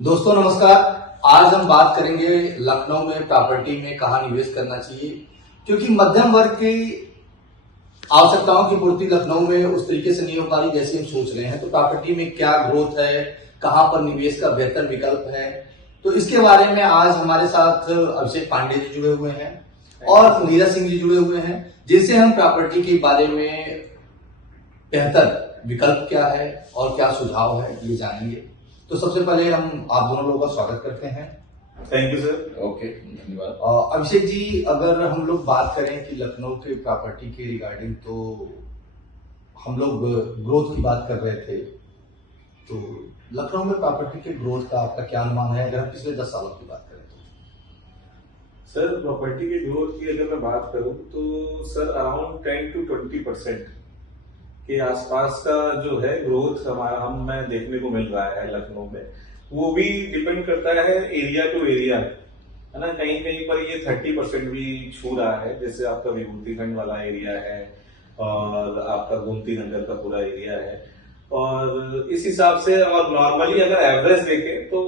दोस्तों नमस्कार। आज हम बात करेंगे लखनऊ में प्रॉपर्टी में कहाँ निवेश करना चाहिए, क्योंकि मध्यम वर्ग की आवश्यकताओं की पूर्ति लखनऊ में उस तरीके से नहीं हो पा रही जैसे हम सोच रहे हैं। तो प्रॉपर्टी में क्या ग्रोथ है, कहाँ पर निवेश का बेहतर विकल्प है, तो इसके बारे में आज हमारे साथ अभिषेक पांडे जी जुड़े हुए हैं और नीरज सिंह जी जुड़े हुए हैं, जिनसे हम प्रॉपर्टी के बारे में बेहतर विकल्प क्या है और क्या सुझाव है ये जानेंगे। तो सबसे पहले हम आप दोनों लोगों का स्वागत करते हैं। Thank you sir. ओके, धन्यवाद। अभिषेक जी, अगर हम लोग बात करें कि लखनऊ के प्रॉपर्टी के रिगार्डिंग, तो हम लोग ग्रोथ की बात कर रहे थे, तो लखनऊ में प्रॉपर्टी के ग्रोथ का आपका क्या अनुमान है अगर हम पिछले 10 सालों की बात करें तो? सर प्रॉपर्टी के ग्रोथ की अगर मैं बात करूं तो सर अराउंड 10 to 20% के आसपास का जो है ग्रोथ हमारा हमें देखने को मिल रहा है लखनऊ में। वो भी डिपेंड करता है एरिया टू एरिया, है ना। कहीं कहीं पर ये 30% भी छू रहा है, जैसे आपका विभूति खंड वाला एरिया है और आपका गोमती नगर का पूरा एरिया है। और इस हिसाब से और नॉर्मली अगर एवरेज देखें तो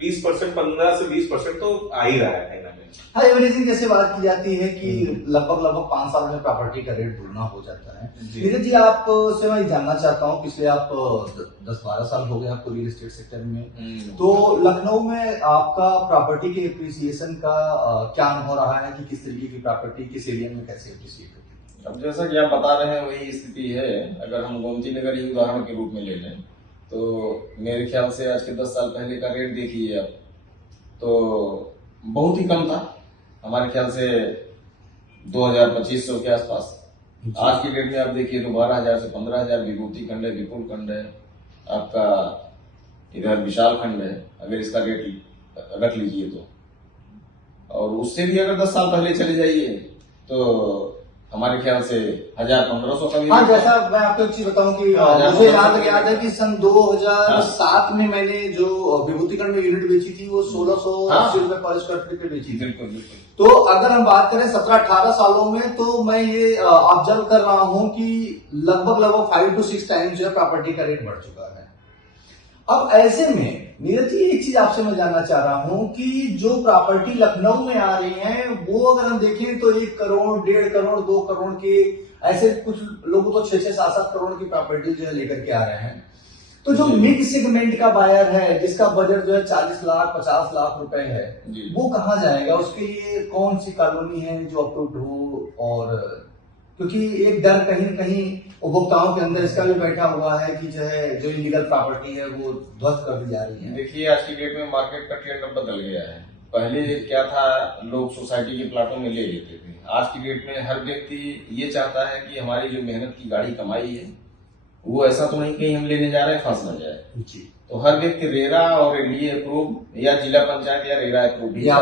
20%, 15 से 20% तो आ ही रहा है कहीं ना कहीं। हाँ, एवरेजिंग जैसे बात की जाती है कि लगभग 5 साल में प्रॉपर्टी का रेट दुगना हो जाता है। नीरज जी, आपसे मैं जानना चाहता हूँ, पिछले आप 10-12 साल हो गए आपको रियल एस्टेट सेक्टर में, तो लखनऊ में आपका प्रॉपर्टी के एप्रिसिएशन का क्या अनुभव रहा है कि किस तरीके की प्रॉपर्टी किस एरिया में कैसे एप्रिसिएट होती है? अब जैसा कि आप बता रहे हैं वही स्थिति है। अगर हम गोमती नगर ही उदाहरण के रूप में ले लें तो मेरे ख्याल से आज के 10 साल पहले का रेट देखिए आप, तो बहुत ही कम था। हमारे ख्याल से 2000-2500 के आसपास। आज की डेट में आप देखिए तो 12,000 से 15,000 विभूति खंड है, विपुल खंड है, आपका इधर विशाल खंड है, अगर इसका रेट रख लीजिए तो। और उससे भी अगर 10 साल पहले चले जाइए तो हमारे ख्याल से 1000-1500 का भी। हाँ, जैसा मैं आपको एक चीज बताऊं कि मुझे याद है कि सन 2007 में मैंने जो विभूतिखंड में यूनिट बेची थी वो 1680 रुपए पर स्क्वायर फीट पे बेची थी। बिल्कुल बिल्कुल। तो अगर हम बात करें 17-18 सालों में, तो मैं ये ऑब्जर्व कर रहा हूं कि लगभग 5 to 6 टाइम्स जो है प्रॉपर्टी का रेट बढ़ चुका है। अब ऐसे में नीरज जी, एक चीज आपसे मैं जानना चाह रहा हूं कि जो प्रॉपर्टी लखनऊ में आ रही है वो अगर हम देखें तो 1 करोड़, 1.5 करोड़, 2 करोड़ के, ऐसे कुछ लोग तो 6-6, 7-7 करोड़ की प्रॉपर्टी जो है लेकर के आ रहे हैं। तो जो मिड सेगमेंट का बायर है जिसका बजट जो है 40 लाख 50 लाख रुपए है, वो कहाँ जाएगा? उसके लिए कौन सी कॉलोनी है जो अप्रूव्ड हो? और क्योंकि एक डर कहीं न कहीं उपभोक्ताओं के अंदर इसका भी बैठा हुआ है कि जो इलीगल प्रॉपर्टी है वो ध्वस्त कर दी जा रही है। देखिए, आज की डेट में मार्केट का ट्रेंड अब बदल गया है। पहले क्या था, लोग सोसाइटी के प्लाटों में ले लेते थे। आज की डेट में हर व्यक्ति ये चाहता है कि हमारी जो मेहनत की गाड़ी कमाई है वो ऐसा तो नहीं कहीं हम लेने जा रहे हैं फंस न जाए जी। तो हर व्यक्ति रेरा और एनडीए अप्रूव या जिला पंचायत या रेरा अप्रूव या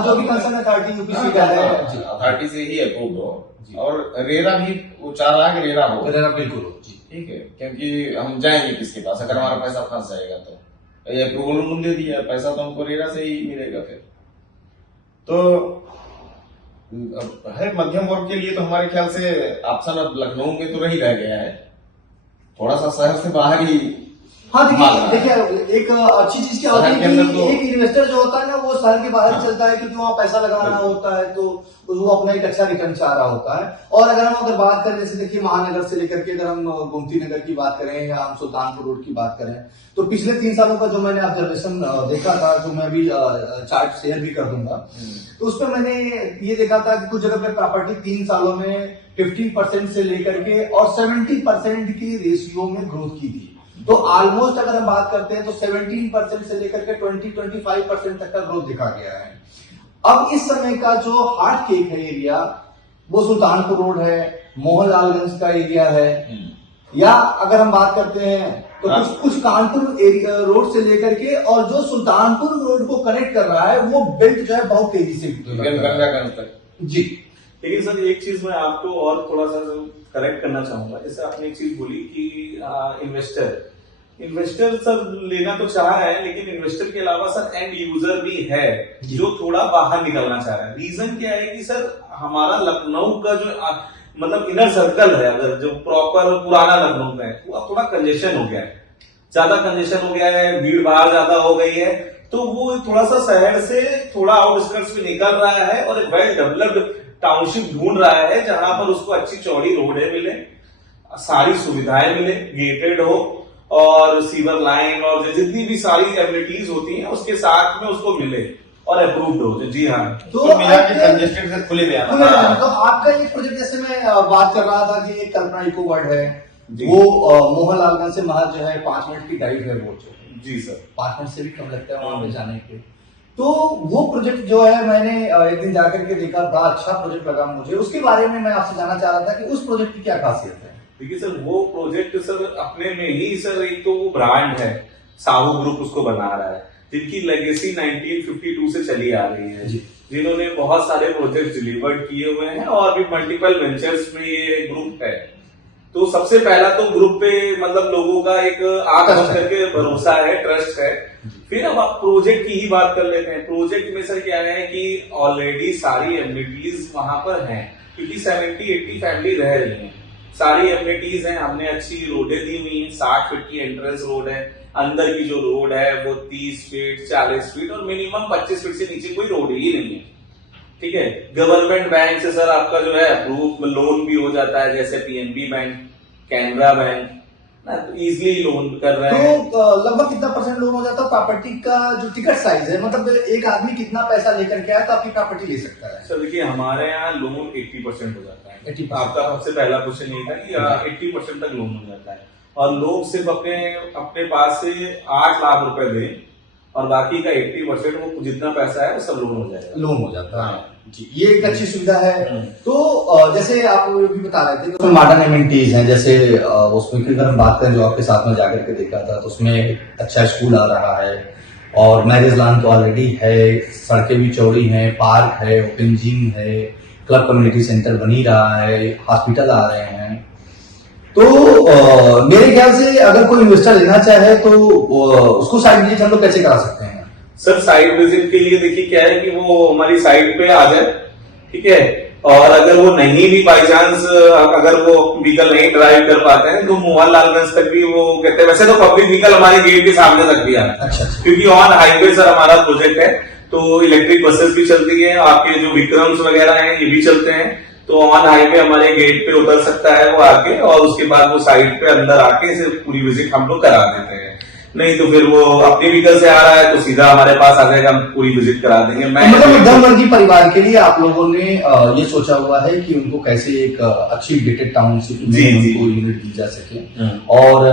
जो भी कंसर्न अथॉरिटी यूपीसी का है अथॉरिटी से ही अप्रूव हो। और रेरा भी वो चाह रहा है कि रेरा हो, रेरा बिल्कुल हो जी, ठीक है। क्योंकि हम जाएंगे किसके पास अगर हमारा पैसा फंस जाएगा? तो ये अप्रूवल मूल्य दिया, पैसा तो हमको रेरा से ही मिलेगा फिर। तो है मध्यम वर्ग के लिए तो हमारे ख्याल से ऑप्शन अब लखनऊ में तो नहीं रह गया है, थोड़ा सा शहर से बाहर ही। हाँ, देखिए एक अच्छी चीज क्या होती है कि एक इन्वेस्टर जो होता है ना वो शहर के बाहर चलता है क्योंकि वहाँ पैसा लगाना होता है, तो वो अपना एक अच्छा रिटर्न चाह रहा होता है। और अगर हम बात करें, जैसे देखिए महानगर से लेकर के अगर हम गोमती नगर की बात करें या हम सुल्तानपुर रोड की बात करें, तो पिछले 3 सालों का जो मैंने ऑब्जर्वेशन देखा था, जो मैं अभी चार्ट शेयर भी कर दूंगा, तो उसमें मैंने ये देखा था कि कुछ जगह पे प्रॉपर्टी 3 सालों में 15% से लेकर के और 70% की रेशियो में ग्रोथ की थी। तो ऑलमोस्ट अगर हम बात करते हैं तो 17% से लेकर के 20-25% तक का ग्रोथ दिखा गया है। अब इस समय का जो हॉट केक है एरिया, वो सुल्तानपुर रोड है, मोहनलालगंज का एरिया है, या अगर हम बात करते हैं तो कुछ कानपुर रोड से लेकर के, और जो सुल्तानपुर रोड को कनेक्ट कर रहा है वो बेल्ट जो है बहुत तेजी से जी। लेकिन सर एक चीज मैं आपको और थोड़ा सा करेक्ट करना चाहूंगा। जैसे आपने एक चीज बोली कि इन्वेस्टर सर लेना तो चाह रहा है, लेकिन इन्वेस्टर के अलावा सर एंड यूजर भी है जो थोड़ा बाहर निकलना चाह रहा है। रीजन क्या है कि सर हमारा लखनऊ का जो मतलब इनर सर्कल है, अगर जो प्रॉपर पुराना लखनऊ में है वो थोड़ा कंजेशन हो गया है। ज्यादा कंजेशन हो गया है, भीड़ भाड़ ज्यादा हो गई है, तो वो थोड़ा सा शहर से थोड़ा आउटस्कर्ट्स में निकल रहा है और एक वेल डेवलप्ड टाउनशिप ढूंढ रहा है जहां पर उसको अच्छी चौड़ी रोडें मिले, सारी सुविधाएं मिले, गेटेड हो और सीवर लाइन और जितनी भी सारी एमिनिटीज होती हैं उसके साथ में उसको मिले और अप्रूव्ड हो। जी हाँ, तो मिला के कंजेस्टेड से खुले में आना। हाँ, तो आपका एक प्रोजेक्ट, जैसे मैं बात कर रहा था कि एक कल्पना इको वर्ल्ड है, वो मोहनलालगंज से महज जो है 5 मिनट की ड्राइव है वो। जी सर, 5 मिनट से भी कम लगता है वहां पे जाने के। तो वो प्रोजेक्ट जो है मैंने एक दिन जाकर के देखा, बड़ा अच्छा प्रोजेक्ट लगा मुझे। उसके बारे में मैं आपसे जानना चाह रहा था कि उस प्रोजेक्ट की क्या खासियत है। देखिए सर, वो प्रोजेक्ट सर अपने में ही सर एक तो वो ब्रांड है, साहू ग्रुप उसको बना रहा है, जिनकी लेगेसी 1952 से चली आ रही है, जिन्होंने बहुत सारे प्रोजेक्ट डिलीवर्ड किए हुए हैं और भी मल्टीपल वेंचर्स में ये ग्रुप है। तो सबसे पहला तो ग्रुप पे मतलब लोगों का एक आंख बंद करके भरोसा है, ट्रस्ट है। फिर अब आप प्रोजेक्ट की ही बात कर लेते हैं। प्रोजेक्ट में सर क्या है कि ऑलरेडी सारी एमिनिटीज वहां पर हैं, क्योंकि 70-80 फैमिली रह रही हैं, सारी एमिनिटीज हैं, हमने अच्छी रोडें दी हुई हैं, 60 फीट की एंट्रेंस रोड है, अंदर की जो रोड है वो 30 फीट 40 फीट और मिनिमम 25 फीट से नीचे कोई रोड ही नहीं है। ठीक है, गवर्नमेंट बैंक से सर आपका जो है अप्रूव लोन भी हो जाता है, जैसे पीएनबी बैंक, कैनरा बैंक ना, तो इजिली लोन कर रहे हैं। तो लगभग कितना परसेंट लोन हो जाता है? प्रॉपर्टी का जो टिकट साइज है, मतलब एक आदमी कितना पैसा लेकर के आए तो आपकी प्रॉपर्टी ले सकता है? सर देखिए, हमारे यहाँ लोन 80% हो जाता है। 80%। आपका सबसे पहला क्वेश्चन यही था कि 80% तक लोन हो जाता है और लोग सिर्फ अपने पास से 8 लाख रुपए दें और बाकी का 80% वो जितना पैसा है वो सब लोन हो जाएगा। लोन हो जाता है जी, ये एक अच्छी सुविधा है। तो जैसे आप भी बता रहे थे कि मॉडर्न एमिनिटीज हैं, जैसे उसमें अगर हम बात करें, जो आपके साथ में जाकर के देखा था, तो उसमें अच्छा स्कूल आ रहा है और मैरिज लॉन तो ऑलरेडी है, सड़कें भी चौड़ी हैं, पार्क है, ओपन जिम है, क्लब कम्युनिटी सेंटर बनी रहा है, हॉस्पिटल आ रहे हैं। तो मेरे ख्याल से अगर कोई इन्वेस्टर लेना चाहे तो उसको साइट विजिट हम लोग कैसे करा सकते हैं? सर साइट विजिट के लिए देखिए क्या है कि वो हमारी साइट पे आ जाए, ठीक है, और अगर वो नहीं भी बाई चांस अगर वो व्हीकल नहीं ड्राइव कर पाते हैं तो मोहनलालगंज तक भी वो कहते हैं, वैसे तो पब्लिक व्हीकल हमारे गेट के सामने तक भी आता है। अच्छा। क्योंकि ऑन हाईवे सर हमारा प्रोजेक्ट है, तो इलेक्ट्रिक बसेस भी चलती है, आपके जो विक्रम्स वगैरह हैं ये भी चलते हैं, तो ऑन हाईवे हमारे गेट पे उतर सकता है वो आके, और उसके बाद वो साइट पे अंदर आके सिर्फ पूरी विजिट हम लोग करा देते हैं। नहीं तो फिर वो अपने व्हीकल से आ रहा है तो सीधा हमारे पास आ जाएगा, हम पूरी विजिट करा देंगे। मतलब मध्यम वर्गीय परिवार के लिए आप लोगों ने ये सोचा हुआ है कि उनको कैसे एक अच्छी गेटेड टाउनशिप में उनको यूनिट दी जा सके, और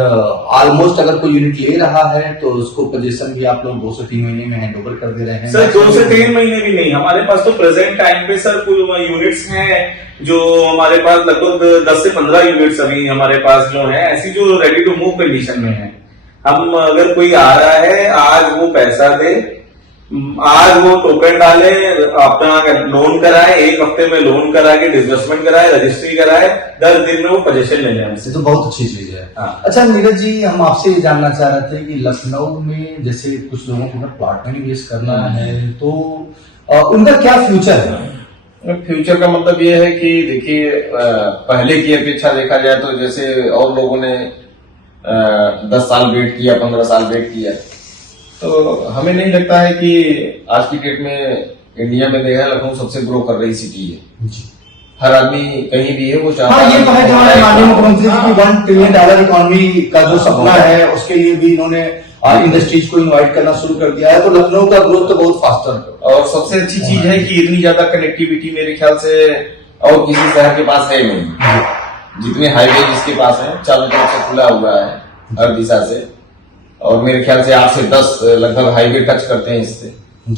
ऑलमोस्ट अगर कोई यूनिट ले रहा है तो उसको पोजीशन भी आप लोग 2 से 3 महीने में हैंड ओवर कर दे रहे हैं। सर 2 से 3 महीने भी नहीं, हमारे पास तो प्रेजेंट टाइम पे सर कुल यूनिट्स हैं जो हमारे पास लगभग 10 से 15 यूनिट्स अभी हमारे पास जो है ऐसी जो रेडी टू मूव कंडीशन में है। हम अगर कोई आ रहा है आज वो पैसा दे, आज वो टोकन डाले, अपना लोन कराए, 1 हफ्ते में लोन करा के डिसबर्समेंट कराए, रजिस्ट्री कराए, 10 दिन में वो पोजीशन ले लें हमसे, तो बहुत अच्छी चीज है। हाँ। अच्छा नीरज जी, हम आपसे ये जानना चाह रहे थे कि लखनऊ में जैसे कुछ लोगों को प्लॉट में निवेश करना है तो उनका क्या फ्यूचर है? फ्यूचर का मतलब ये है कि देखिए पहले की अपेक्षा देखा जाए तो जैसे और लोगों ने 10 साल वेट किया, 15 साल वेट किया, तो हमें नहीं लगता है कि आज की डेट में इंडिया में देखा लखनऊ सबसे ग्रो कर रही सिटी है। हर आदमी कहीं भी है वो चाहता है। ये तो है, हमारे माननीय मुख्यमंत्री जी की $1 ट्रिलियन इकोनॉमी का जो सपना है उसके लिए भी इन्होंने इंडस्ट्रीज को इनवाइट करना शुरू कर दिया है, तो लखनऊ का ग्रोथ तो बहुत फास्टर है। और सबसे अच्छी चीज है कि इतनी ज्यादा कनेक्टिविटी मेरे ख्याल से और किसी शहर के पास है नहीं। जितने हाईवे जिसके पास है चारों तरफ से खुला हुआ है हर दिशा से, और मेरे ख्याल से 8 से 10 लगभग हाईवे टच करते हैं इससे,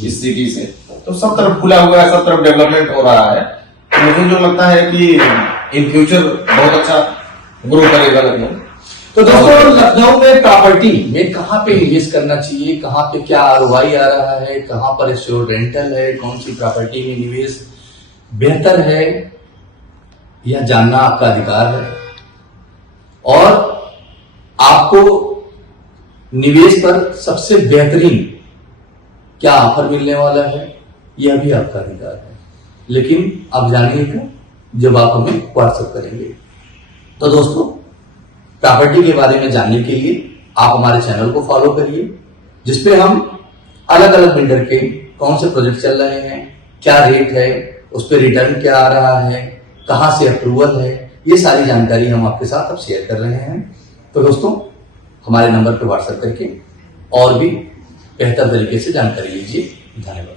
इस सिटी से, तो सब तरफ खुला हुआ है, सब तरफ डेवलपमेंट हो रहा है। तो मुझे जो लगता है कि इन फ्यूचर बहुत अच्छा ग्रो करेगा लखनऊ। तो दोस्तों, लखनऊ में प्रॉपर्टी में कहाँ पे निवेश करना चाहिए, कहाँ पे क्या ROI आ रहा है, कहाँ पर श्योर रेंटल है, कौन सी प्रॉपर्टी में निवेश बेहतर है, यह जानना आपका अधिकार है, और आपको निवेश पर सबसे बेहतरीन क्या ऑफर मिलने वाला है यह भी आपका अधिकार है, लेकिन आप जानिएगा जब आप हमें व्हाट्सएप करेंगे। तो दोस्तों, प्रॉपर्टी के बारे में जानने के लिए आप हमारे चैनल को फॉलो करिए, जिसपे हम अलग अलग बिल्डर के कौन से प्रोजेक्ट चल रहे हैं, क्या रेट है, उस पर रिटर्न क्या आ रहा है, कहाँ से अप्रूवल है, ये सारी जानकारी हम आपके साथ अब शेयर कर रहे हैं। तो दोस्तों, हमारे नंबर पर व्हाट्सएप करके और भी बेहतर तरीके से जानकारी लीजिए। धन्यवाद।